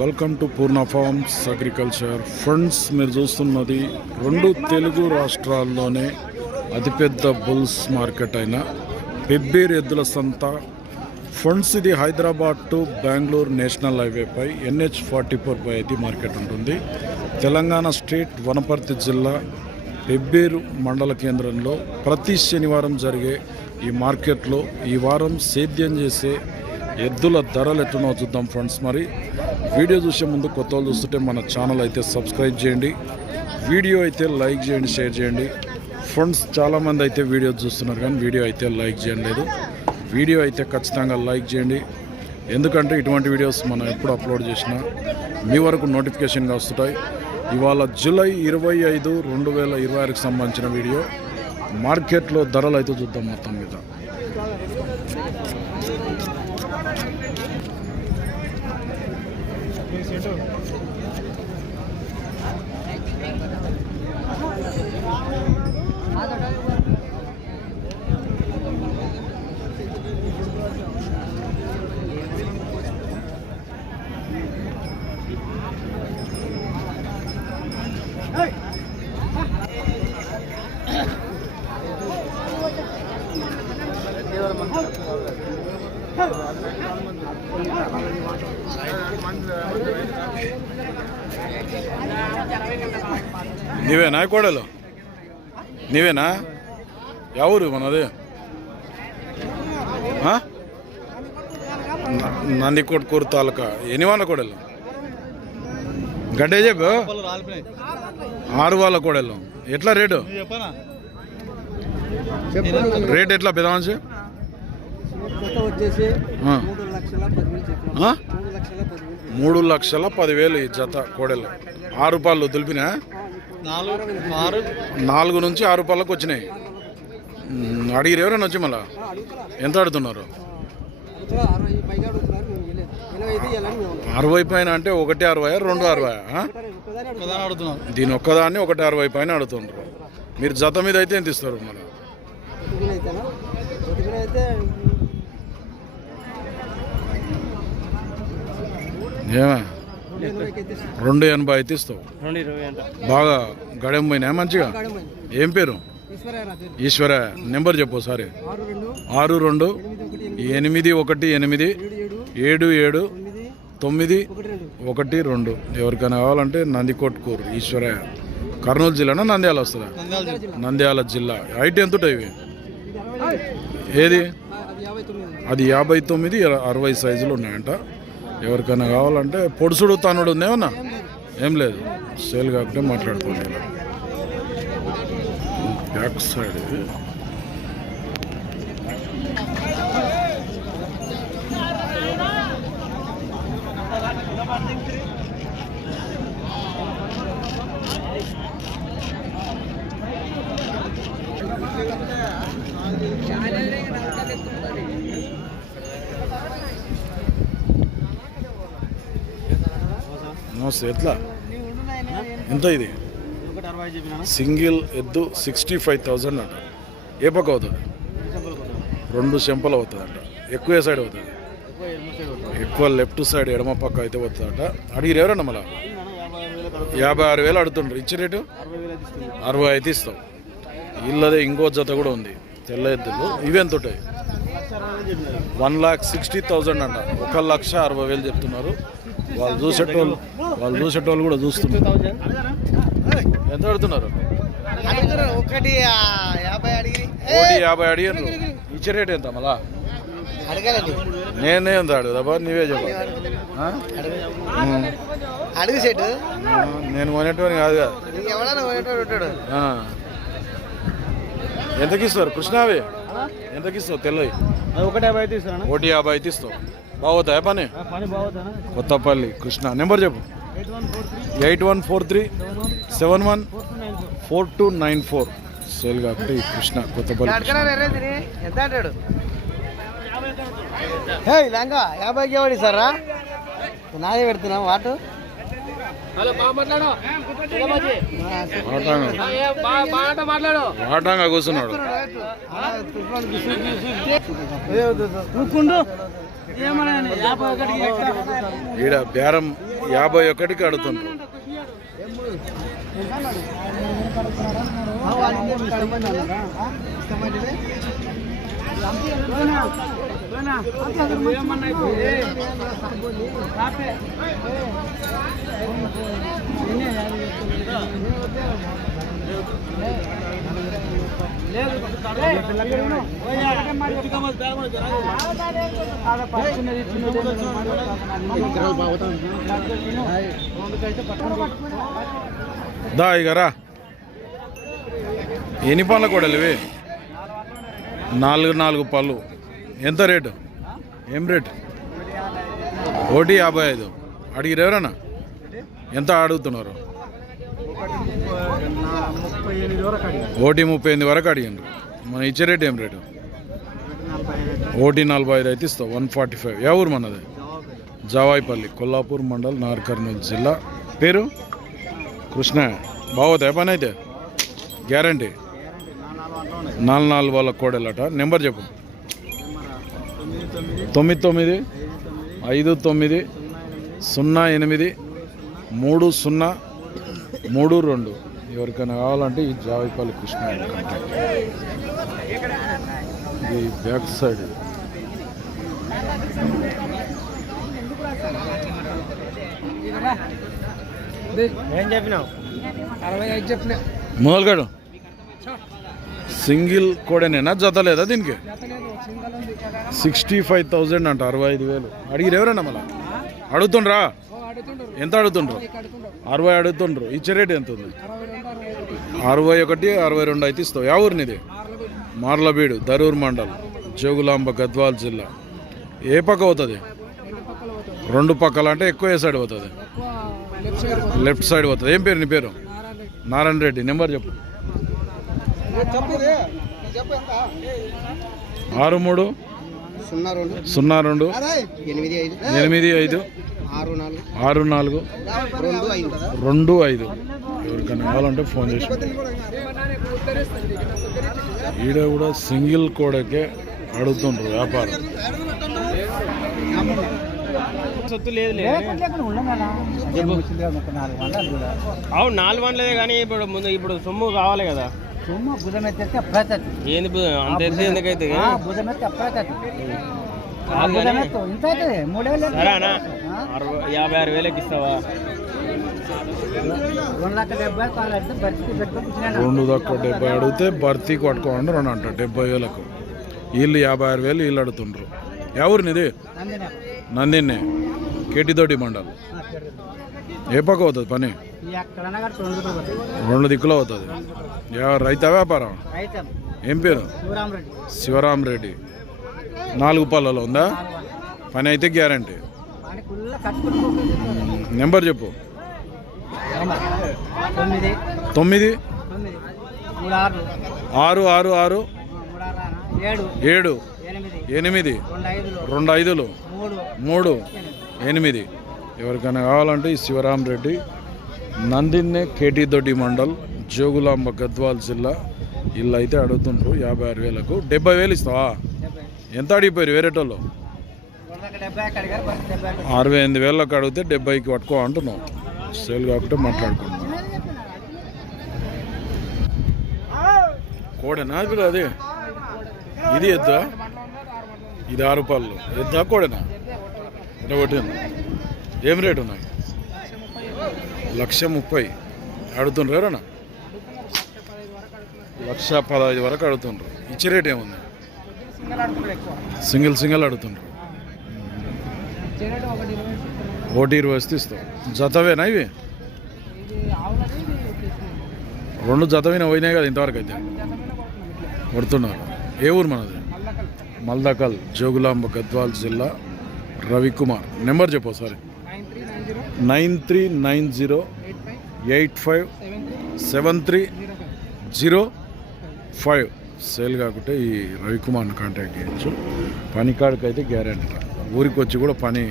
Welcome to Purna forms agriculture friends. మీరు చూస్తున్నది రెండు తెలుగు రాష్ట్రాల్లోనే అతిపెద్ద బుల్స్ మార్కెట్ అయిన పెబ్బేరు ఎద్దుల సంత ఫ్రెండ్స్. ఇది హైదరాబాద్ టు బెంగళూరు నేషనల్ హైవేపై NH44 మార్కెట్ ఉంటుంది. తెలంగాణ స్టేట్ వనపర్తి జిల్లా పెబ్బేరు మండల కేంద్రంలో ప్రతి శనివారం జరిగే ఈ మార్కెట్లో ఈ వారం సేద్యం చేసే ఎద్దుల ధరలు ఎట్లనో చూద్దాం ఫ్రెండ్స్. మరి వీడియో చూసే ముందు కొత్త వాళ్ళు చూస్తుంటే మన ఛానల్ అయితే సబ్స్క్రైబ్ చేయండి, వీడియో అయితే లైక్ చేయండి, షేర్ చేయండి ఫ్రెండ్స్. చాలామంది అయితే వీడియో చూస్తున్నారు కానీ వీడియో అయితే లైక్ చేయలేదు. వీడియో అయితే ఖచ్చితంగా లైక్ చేయండి, ఎందుకంటే ఇటువంటి వీడియోస్ మనం ఎప్పుడు అప్లోడ్ చేసినా మీ వరకు నోటిఫికేషన్గా వస్తుంటాయి. ఇవాళ జూలై 25, 2026కి సంబంధించిన వీడియో. మార్కెట్లో ధరలు అయితే చూద్దాం మొత్తం మీద. నీవేనా కోడలు? నీవేనా? ఎవరు మనది? నందికొట్కూరు తాలూకా. ఎన్ని వాళ్ళ కోడలు? గడ్డే చెప్పు. 6 వాళ్ళ కోడలు. ఎట్లా రేటు? రేట్ ఎట్లా పెదవాంశ? 3,10,000 ఈ జత కోడలు. 6 రూపాయలు దులిపినా? 4 నుంచి 6 రూపాయలకు వచ్చినాయి. అడిగిరు ఎవరైనా వచ్చి మళ్ళా ఎంత అడుగుతున్నారు? 60 పైన అంటే 1,60, 2,60 అడుగుతున్నారు. దీని ఒక్కదాన్ని 1,60 పైన అడుగుతున్నారు. మీరు జత మీద అయితే ఎంత ఇస్తారు మళ్ళీ? 2,80 అయితే ఇస్తావు. బాగా గడెం పోయినా మంచిగా. ఏం పేరు? ఈశ్వర. నెంబర్ చెప్పు ఒకసారి. 6281877912. ఎవరికైనా కావాలంటే నందికొట్కూరు ఈశ్వర. కర్నూలు జిల్లానా నంద్యాల వస్తుందా? నంద్యాల జిల్లా. హైట్ ఎంత ఉంటాయి ఇవి? ఏది? అది 59, 60 సైజులు ఉన్నాయంట. ఎవరికైనా కావాలంటే పొడుసుడు తనుడు ఉందేమన్నా? ఏం లేదు, సేల్ కాకుండా మాట్లాడుకోండి. బ్యాక్ సైడ్ ఎట్లా? ఎంత ఇది? సింగిల్ ఎద్దు 65,000 అంట. ఏ పక్క అవుతుంది? 2 చెంపలు అవుతుంది అంట. ఎక్కువ ఏ సైడ్ అవుతుంది? ఎక్కువ లెఫ్ట్ సైడ్ ఎడమ పక్క అయితే అవుతుందట. అడిగిరు ఎవరన్నా మళ్ళా? 56,000 అడుగుతుండ్రు. ఇచ్చే రేటు 60 అయితే ఇస్తాం. ఇల్లదే ఇంకో జత కూడా ఉంది తెల్ల ఎద్దులు. ఇవి ఎంత ఉంటాయి? 1,60,000 అంట. 1,60,000 చెప్తున్నారు. వాళ్ళు చూసేటోళ్ళు కూడా చూస్తున్నారు. ఎంత అడుగుతున్నారు? 1,50 అడిగారు. ఇచ్చే రేట్ ఎంత మళ్ళా? నేనే ఎంత అడుగుదా? నీవే చెప్ప. నేను కొనేటోని కాదు కదా. ఎంతకి ఇస్తారు కృష్ణావి? ఎంతకి ఇస్తావు తెల్లవి? 1,50 అయితే ఇస్తాను. 1,50 అయితే ఇస్తావు. బాగుతాయా పని? కొత్తపల్లి కృష్ణ. నెంబర్ చెప్పు. 8143714294. సేల్ కాబట్టి కృష్ణ కొత్తపల్లి. 50కి ఎవడు ఇస్తారా? నాదే పెడుతున్నా వాటు. వాటాంగా కూర్చున్నాడు. ఈడ బేరం 51కి అడుగుతుండ్రు. దా ఇగరా ఎన్ని పళ్ళ కూడలు ఇవి? 4 పళ్ళు. ఎంత రేటు? ఏం రేటు? 1.55. అడిగిరు ఎవరన్నా? ఎంత అడుగుతున్నారు? 1.38 వరకు అడిగిండ్రు. మన ఇచ్చే రేటు ఏం రేటు? 1.45 అయితే ఇస్తావు. 145. ఏ ఊరు మనది? జావాయిపల్లి, కొల్లాపూర్ మండల్, నాగర్ కర్నూలు జిల్లా. పేరు? కృష్ణ. బాగోతాయి పని అయితే? గ్యారంటీ? 4 వాళ్ళ కోడెలట. నెంబర్ చెప్పు. 9959083032. ఎవరికైనా కావాలంటే ఈ జావిపల్లి కృష్ణ ఇది బ్యాక్ సైడ్. ఏం చెప్పినావు? 65 చెప్పినా. మొదలుగాడు సింగిల్ కోడేనేనా? జత లేదా దీనికి? 65,000 అంట. 65,000 అడిగిరు ఎవరన్నా? మళ్ళా అడుగుతుండ్రా? ఎంత అడుగుతుండ్రు? 60 అడుగుతుండ్రు. ఇచ్చే రేటు ఎంత ఉంది? 61, 62 అయితే ఇస్తావు. యా ఊరినిది? మార్లబీడు, దరూర్ మండల్, జోగులాంబ, గద్వాల్ జిల్లా. ఏ పక్క అవుతుంది? 2 పక్కల అంటే ఎక్కువ ఏ సైడ్ పోతుంది? లెఫ్ట్ సైడ్ పోతుంది. ఏం పేరు నీ పేరు? నారాయణ రెడ్డి. నెంబర్ చెప్పు. 63 02 85 64 25. ఎవరికైనా కావాలంటే ఫోన్ చేసి. ఈడ కూడా సింగిల్ కోడకే అడుగుతుండ్రు వ్యాపారం. సొత్తు లేదు. అవును 4 వందలే కానీ ఇప్పుడు సొమ్ము కావాలి కదా. ఏంది అంత ఎందుకైతే? సరేనా? 56,000కి ఇస్తావా? 2,70 అడిగితే భర్తీ కొట్టుకోండి 2 అంట. 70,000కు వీళ్ళు 56,000 వీళ్ళు అడుగుతుండ్రు. ఎవరినిది? నందిన్నే, కేటితోటి మండల్. ఏ పక్క అవుతుంది పని? 2 దిక్కులో అవుతుంది. రైతా వ్యాపారం? ఏం పేరు? శివరాం రెడ్డి. 4 పళ్ళలో ఉందా? పని అయితే గ్యారంటీ. నెంబర్ చెప్పు. 9 6 6 6 7 8 2 5 3 8. ఎవరికైనా కావాలంటే ఈ శివరాం రెడ్డి, నందిన్నే, కేటీదొడ్డి మండల్, జోగులాంబ, గద్వాల్ జిల్లా. ఇల్లు అయితే అడుగుతుండ్రు 56,000కు. 70,000 ఇస్తావా? ఎంత అడిగిపోయారు వేరేటోళ్ళు? 68,000కి అడిగితే 70కి పట్టుకో అంటున్నావు. సేల్ కాకుంటే మాట్లాడుకుంటున్నావు. కోడేనా ఇప్పుడు? అది ఇది ఎద్దా? ఇది 6 పళ్ళు. ఎద్దా కోడేనా? ఒకటి. ఏం రేటు ఉన్నాయి? 1,30,000 అడుగుతుండ్రు ఎవరన్నా? 1,15,000 వరకు అడుగుతుండ్రు. ఇచ్చే రేట్ ఏముంది? సింగిల్ అడుగుతుండ్రు. 1,20,000 వస్తే ఇస్తావు. జతవేనా ఇవి? 2 జతవిన పోయినాయి కదా ఇంతవరకు అయితే. కొడుతున్నారు. ఏ ఊరు మనది? మల్దకల్, జోగులాంబ, గద్వాల్ జిల్లా. రవికుమార్. నెంబర్ చెప్పు సరే. 9390857305. సేల్ కాకుంటే ఈ రవికుమార్ని కాంటాక్ట్ చేయొచ్చు. పని కాడికి అయితే గ్యారెంటీ. ఊరికి వచ్చి కూడా పని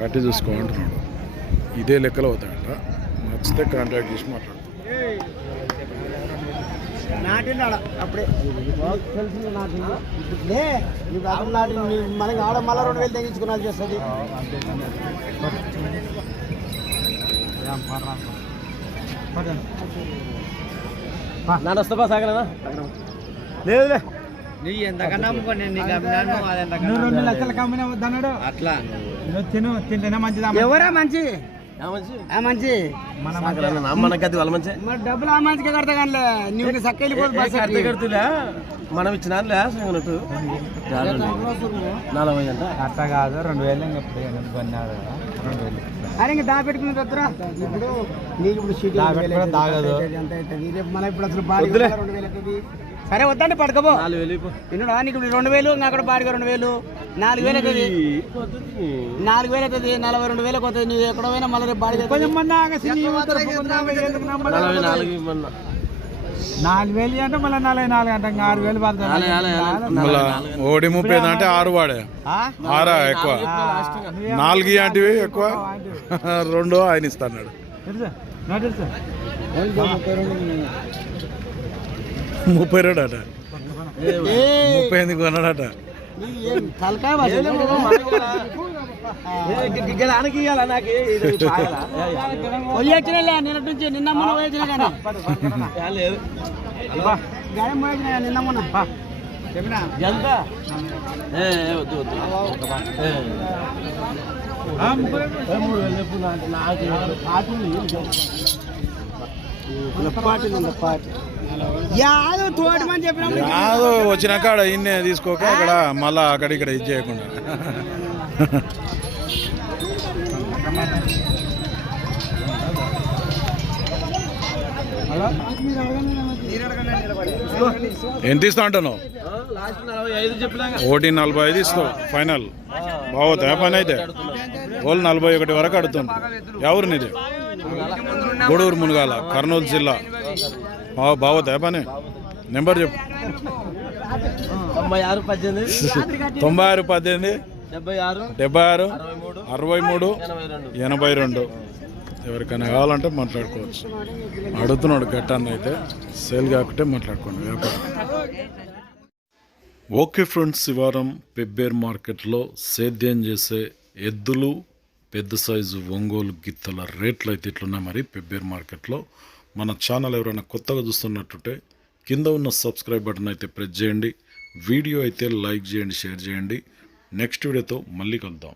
కట్టి చూసుకోమంటున్నాడు. ఇదే లెక్కలో అవుతాయంట. నచ్చితే కాంటాక్ట్ చేసి మాట్లాడతాం. అప్పుడే తెలిసింది నాటింది ఇప్పుడులే నీకు అసలు నాటింది మనకి ఆడ మళ్ళీ 2000 తగ్గించుకున్నది చేస్తుంది. వస్తా సాగలనా లేదులే నీ ఎంతకన్నా అమ్ముకోండి నీకు 2 లక్షలకు అమ్మినా వద్దన్నాడు. అట్లా తింటేనే మంచిది. ఎవరా మంచి మంచి మన గది వాళ్ళ మంచి మరి డబ్బులు ఆ మంచిగా కడతా కానీ నీకు చక్క వెళ్ళిపోతుంది. కడుతులే మనం ఇచ్చిన 40 అంట అట్లా కాదు 2000 అరే ఇంకా దా పెట్టుకున్న దగ్గర ఇప్పుడు నీకు ఇప్పుడు తాగదు మన ఇప్పుడు అసలు 2000 అవుతుంది. సరే వద్దండి పడుకోబో 4000 నీకు 2000 అక్కడ బాడిగా 2000 4000 అవుతుంది. 4000 అవుతుంది 42,000 అవుతుంది. నువ్వు ఎక్కడ పోయినా మళ్ళీ రేపు బాడిగా 4000 అంటే మళ్ళీ 44 అంటే 6000 పడుతుంది. మళ్ళా 130 అంటే 6 వాడే 6 ఎక్కువ 4 అంటే ఎక్కువ 2 ఆయన ఇస్తాడు 32 అట 30 కొన్నాడట. నిన్నటి నుంచి నిన్న మొన్న పోయించిన కానీ నిన్న మొన్న యాదో వచ్చినాక అక్కడ ఇన్నే తీసుకోక అక్కడ మళ్ళా అక్కడ ఇక్కడ ఇది చేయకుండా ఎంత ఇస్తా అంటున్నావు? 145 ఇస్తావు ఫైనల్. బాగుతా పని అయితే వాళ్ళు 41 వరకు అడుగుతుంది. ఎవరు నీది? గూడూరు మునగాల, కర్నూలు జిల్లా. బాగుతా పని. నెంబర్ చెప్పు. 96 18 76 63 82. ఎవరికైనా కావాలంటే మాట్లాడుకోవచ్చు. అడుగుతున్నాడు గట్టాన్ని అయితే సేల్ కాకుంటే మాట్లాడుకోండి వ్యాపారం. ఓకే ఫ్రెండ్స్, ఈ వారం పెబ్బేర్ మార్కెట్లో సేద్యం చేసే ఎద్దులు పెద్ద సైజు ఒంగోలు గిత్తల రేట్లు అయితే ఇట్లున్నాయి. మరి పెబ్బేర్ మార్కెట్లో మన ఛానల్ ఎవరైనా కొత్తగా చూస్తున్నట్టుంటే కింద ఉన్న సబ్స్క్రైబ్ బటన్ అయితే ప్రెస్ చేయండి. వీడియో అయితే లైక్ చేయండి, షేర్ చేయండి. నెక్స్ట్ వీడియోతో మళ్ళీ కలుద్దాం.